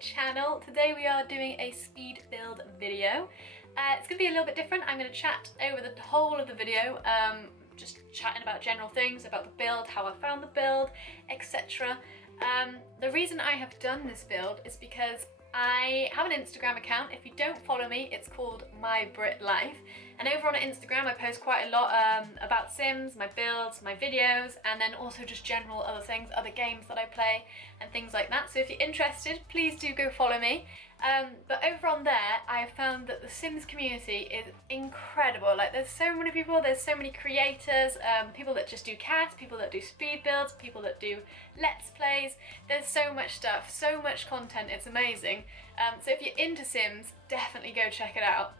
channel. Today we are doing a speed build video. It's going to be a little bit different. I'm going to chat over the whole of the video, just chatting about general things, about the build, how I found the build, etc. The reason I have done this build is because I have an Instagram account. If you don't follow me, it's called My Brit Life. And over on Instagram, I post quite a lot about Sims, my builds, my videos, and then also just general other things, other games that I play and things like that. So if you're interested, please do go follow me. But over on there, I have found that the Sims community is incredible. Like, there's so many people, there's so many creators, people that just do cats, people that do speed builds, people that do let's plays. There's so much stuff, so much content, it's amazing. So if you're into Sims, definitely go check it out.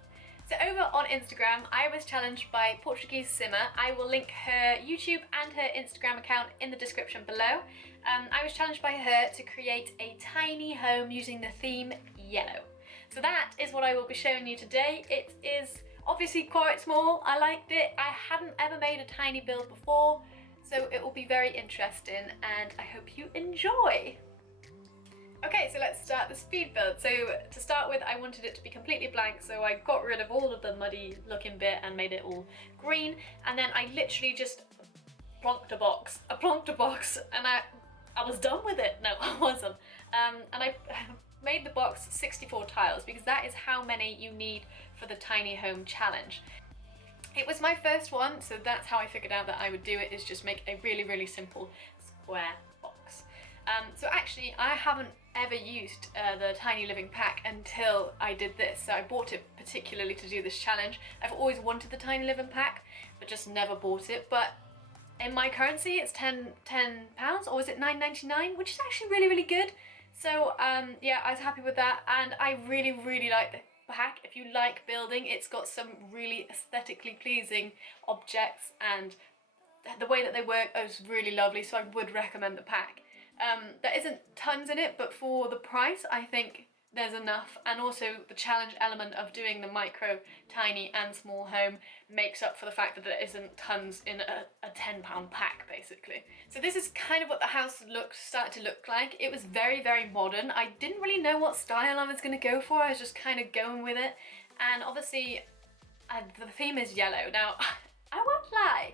So over on Instagram, I was challenged by Portuguese Simmer. I will link her YouTube and her Instagram account in the description below. I was challenged by her to create a tiny home using the theme yellow. So that is what I will be showing you today. It is obviously quite small. I liked it. I hadn't ever made a tiny build before, so it will be very interesting and I hope you enjoy. Okay, so let's start the speed build. So to start with, I wanted it to be completely blank, so I got rid of all of the muddy looking bit and made it all green, and then I literally just plonked a box. I plonked a box and I was done with it. No, I wasn't. And I made the box 64 tiles because that is how many you need for the tiny home challenge. It was my first one, so that's how I figured out that I would do it, is just make a really, really simple square box. So actually, I haven't ever used the Tiny Living pack until I did this. So I bought it particularly to do this challenge. I've always wanted the Tiny Living pack, but just never bought it. But in my currency, it's £10, or is it £9.99, which is actually really, really good. So yeah, I was happy with that, and I really, really like the pack. If you like building, it's got some really aesthetically pleasing objects, and the way that they work is really lovely, so I would recommend the pack. There isn't tons in it, but for the price, I think there's enough, and also the challenge element of doing the micro, tiny and small home makes up for the fact that there isn't tons in a £10 pack, basically. So this is kind of what the house started to look like. It was very, very modern. I didn't really know what style I was going to go for. I was just kind of going with it, and obviously the theme is yellow. Now, I won't lie,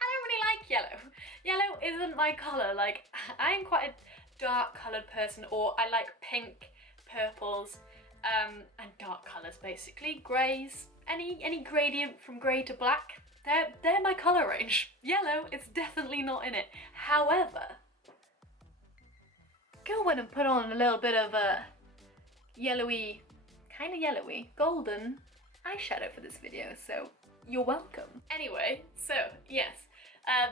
I don't really like yellow. Yellow isn't my colour. Like, I'm quite a dark coloured person, or I like pink, purples, and dark colours basically. Greys, any gradient from grey to black, they're my colour range. Yellow is definitely not in it. However, girl went and put on a little bit of a yellowy, kind of yellowy, golden eyeshadow for this video, so you're welcome. Anyway, so yes,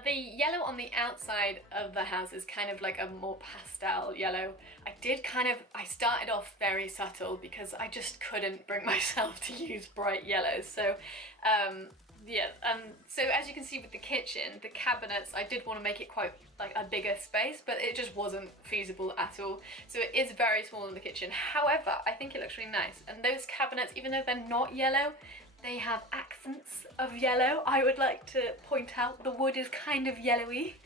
the yellow on the outside of the house is kind of like a more pastel yellow. I started off very subtle because I just couldn't bring myself to use bright yellows. So yeah, so as you can see with the kitchen, the cabinets, I did want to make it quite like a bigger space, but it just wasn't feasible at all. So it is very small in the kitchen. However, I think it looks really nice. And those cabinets, even though they're not yellow, they have accents of yellow. I would like to point out the wood is kind of yellowy,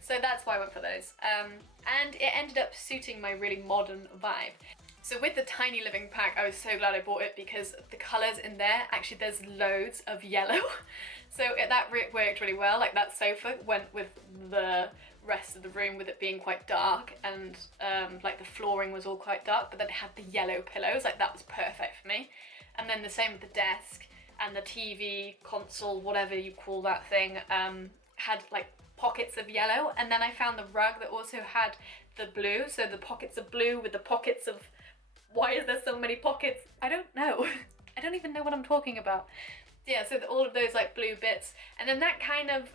so that's why I went for those. And it ended up suiting my really modern vibe. So with the Tiny Living pack, I was so glad I bought it because the colours in there, actually there's loads of yellow. So that worked really well. Like, that sofa went with the rest of the room, with it being quite dark, and like the flooring was all quite dark, but then it had the yellow pillows. Like, that was perfect for me. And then the same with the desk, and the TV console, whatever you call that thing, had like pockets of yellow. And then I found the rug that also had the blue, so the pockets of blue with the pockets of, why is there so many pockets? I don't know. I don't even know what I'm talking about. Yeah, so all of those like blue bits, and then that kind of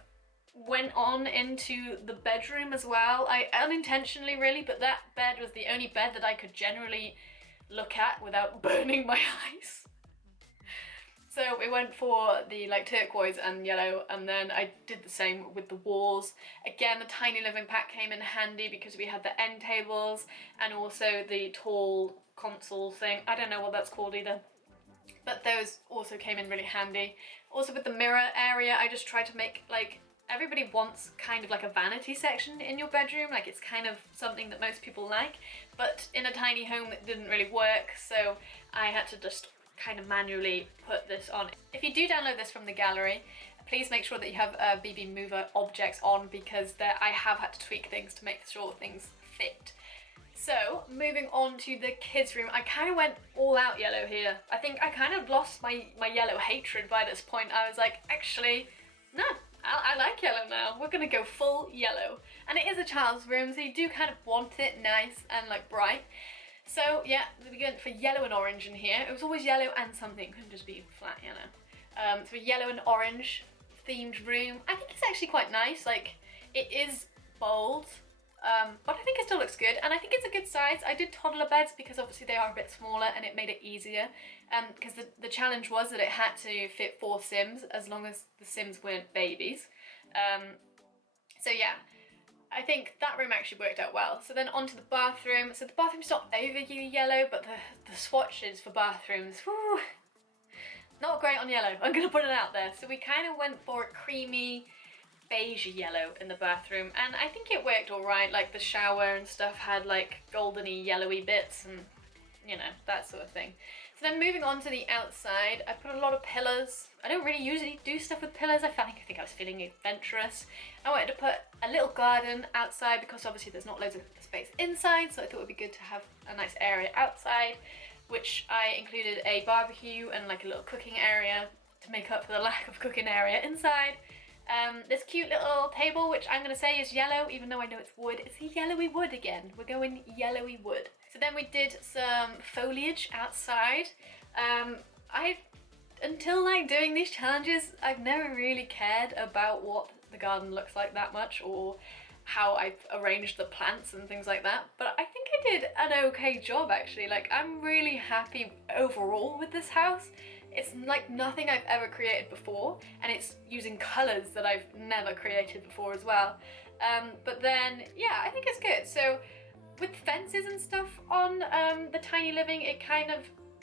went on into the bedroom as well. I unintentionally really, but that bed was the only bed that I could generally look at without burning my eyes. So we went for the like turquoise and yellow, and then I did the same with the walls. Again, the Tiny Living pack came in handy because we had the end tables and also the tall console thing. I don't know what that's called either, but those also came in really handy. Also with the mirror area, I just tried to make like everybody wants kind of like a vanity section in your bedroom, like it's kind of something that most people like, but in a tiny home it didn't really work, so I had to just kind of manually put this on. If you do download this from the gallery, please make sure that you have BB Mover objects on, because I have had to tweak things to make sure things fit. So, moving on to the kids' room, I kind of went all out yellow here. I think I kind of lost my yellow hatred by this point. I was like, actually, no, I like yellow now. We're gonna go full yellow. And it is a child's room, so you do kind of want it nice and like bright. So yeah, we went for yellow and orange in here. It was always yellow and something, it couldn't just be flat yellow. So a yellow and orange themed room. I think it's actually quite nice. Like, it is bold, but I think it still looks good, and I think it's a good size. I did toddler beds because obviously they are a bit smaller and it made it easier, because the challenge was that it had to fit 4 Sims as long as the Sims weren't babies. So yeah, I think that room actually worked out well. So then onto the bathroom. So the bathroom's not overly yellow, but the swatches for bathrooms, whew, not great on yellow. I'm gonna put it out there. So we kind of went for a creamy beige yellow in the bathroom, and I think it worked all right. Like the shower and stuff had like goldeny yellowy bits and, you know, that sort of thing. So then moving on to the outside, I put a lot of pillars. I don't really usually do stuff with pillars. I think I was feeling adventurous. I wanted to put a little garden outside because obviously there's not loads of space inside, so I thought it would be good to have a nice area outside, which I included a barbecue and like a little cooking area to make up for the lack of cooking area inside. This cute little table, which I'm going to say is yellow, even though I know it's wood. It's a yellowy wood again. We're going yellowy wood. So then we did some foliage outside. Until like doing these challenges, I've never really cared about what the garden looks like that much, or how I've arranged the plants and things like that. But I think I did an okay job actually. Like, I'm really happy overall with this house. It's like nothing I've ever created before, and it's using colours that I've never created before as well. But then, yeah, I think it's good. So with fences and stuff on the tiny living, it kind of,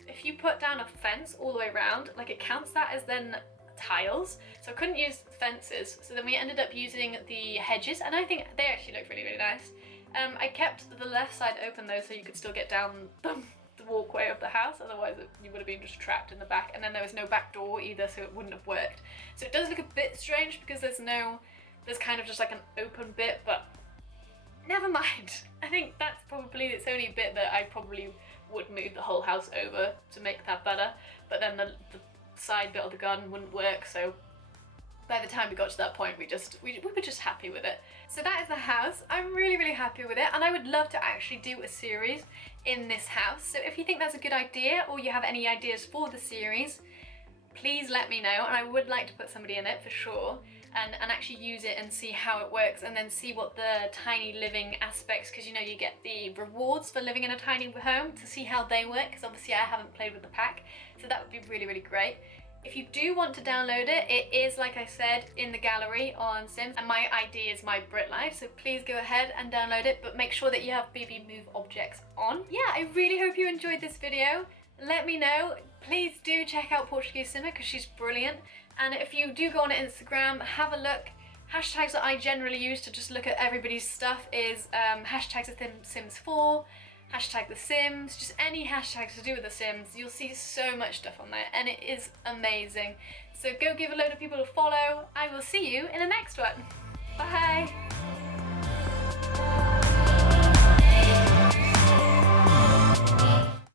if you put down a fence all the way around, like it counts that as then tiles. So I couldn't use fences. So then we ended up using the hedges, and I think they actually look really, really nice. I kept the left side open though, so you could still get down the walkway of the house, otherwise you would have been just trapped in the back, and then there was no back door either, so it wouldn't have worked. So it does look a bit strange because there's kind of just like an open bit, but never mind. I think that's probably its only bit that I probably would move the whole house over to make that better, but then the side bit of the garden wouldn't work, so by the time we got to that point, we were just happy with it. So that is the house. I'm really, really happy with it, and I would love to actually do a series in this house. So if you think that's a good idea, or you have any ideas for the series, please let me know, and I would like to put somebody in it for sure, and actually use it and see how it works, and then see what the tiny living aspects, because you know you get the rewards for living in a tiny home, to see how they work, because obviously I haven't played with the pack, so that would be really, really great. If you do want to download it, it is, like I said, in the gallery on Sims, and my ID is my Brit Life, so please go ahead and download it, but make sure that you have BB Move objects on. Yeah, I really hope you enjoyed this video. Let me know. Please do check out Portuguese Simmer because she's brilliant, and if you do go on Instagram, have a look. Hashtags that I generally use to just look at everybody's stuff is hashtags Sims 4, hashtag The Sims, just any hashtags to do with The Sims. You'll see so much stuff on there, and it is amazing. So go give a load of people a follow. I will see you in the next one. Bye!